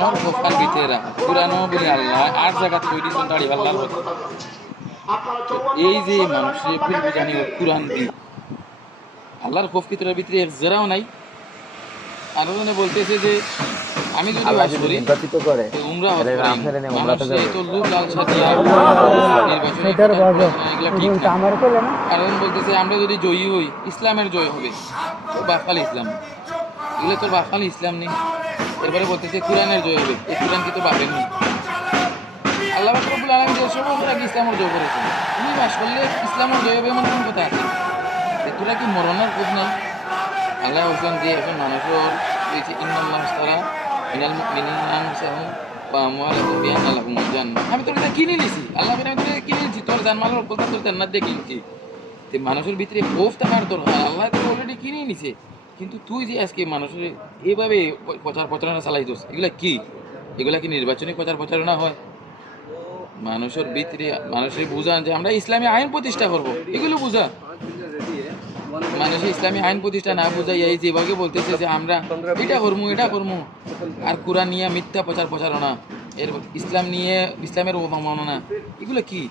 মনের কোফার ভিতরে রাখা কোরআনও বলি আল্লাহ আর জায়গা তৈরি দাঁড়ি আল্লাহর হতো এই যে মানুষের ভুল বুঝানি কোরআন দি আল্লাহর খোফ ভিতরের ভিতরে এক জেরাও নাই। আরো জনে বলতেছে যে আমি যদি আল্লাহ বাস যদি করি নির্বাচিত করে উমরা তাহলে হজ করি আপনারা নিয়ে উমরাতে মানুষ যাবে। এত লোক লালসা দিয়া নির্বাচনী এগুলা ঠিক না। কারণ বলতেছে আমরা যদি জয়ী হই ইসলামের জয় হবে তো বাফাল ইসলাম এগুলো তোর বাফাল ইসলাম নেই। এরপরে বলতেছে কোরআনের জয় হবে এই কোরআন কি তো বাপের নেই। আল্লাহ রব্বুল আলামিন যে সর্বপ্রথম আগে ইসলামের জয় করেছেন তুমি বাস করলে ইসলামের জয় হবে এমন কোন কথা আছে? তোরা কি মরণের খোঁজ নাই? আল্লাহ বলছেন যে এখন মানুষের ইন্নাল্লাহ তারা মিনাল মুমিনিনা আনফুসাহুম ওয়া আমওয়ালাহুম বিআন্না লাহুমুল জান্নাহ। আমি তোর এটা কিনে নিছি আল্লাহ বলে আমি তোর কিনে নিছি তোর জানমালের কথা তোর জান্নাত দিয়ে কিনছি। তো মানুষের ভিতরে খৌফ থাকার দরকার আল্লাহ তো অলরেডি কিনে নিছে কিন্তু তুই যে আজকে মানুষের এইভাবে প্রচারণা চালাইছিস এগুলা কি? এগুলা কি নির্বাচনী প্রচারণা হয়? মানুষের ভিতরে মানুষের বুঝান যে আমরা ইসলামী আইন প্রতিষ্ঠা করবো এগুলো বুঝা। মানুষের ইসলামী আইন প্রতিষ্ঠা না বুঝাই এই যেভাবে বলতেছে যে আমরা এটা করবো আর কোরআন নিয়ে মিথ্যা প্রচারণা এর ইসলাম নিয়ে ইসলামের অবমাননা এগুলো কি?